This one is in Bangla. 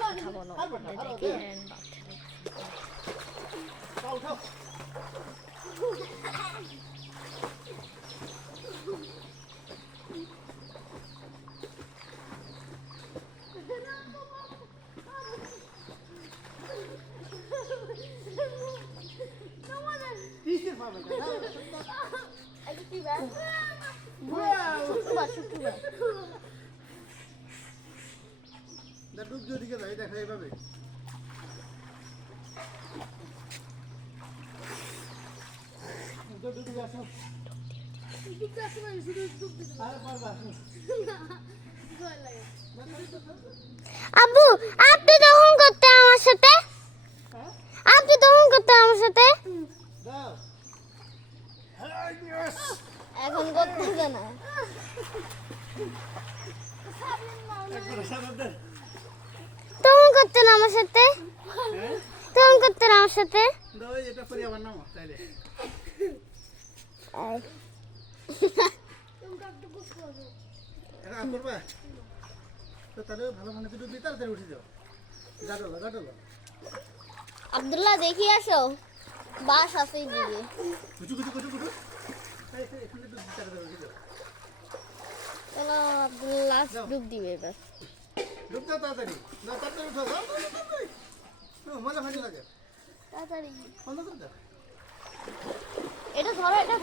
কথা বলো দেখেন ডুব দিকে যাই দেখা এইভাবে আব্বু আপনি তখন করতে আমার সাথে আপনি তখন করতে আমার সাথে এখন করতে না তখন করতে না আমার সাথে তখন করতে না আমার সাথে এটা পরে আমার নাম তাইলে এটা করবা তো তাহলে ভালো মনে করে ডুবি তাড়াতাড়ি উঠে যাও গাডলো আব্দুল্লাহ দেখি আসো বাস আছে দিকে কুচু এখানে তো তাড়াতাড়ি উঠে যাও চলো আব্দুল্লাহ ডুব দিবে এবার ডুব দাও তাড়াতাড়ি উঠো মজা লাগে তাড়াতাড়ি বন্ধ করে দাও এটা ধরো এটা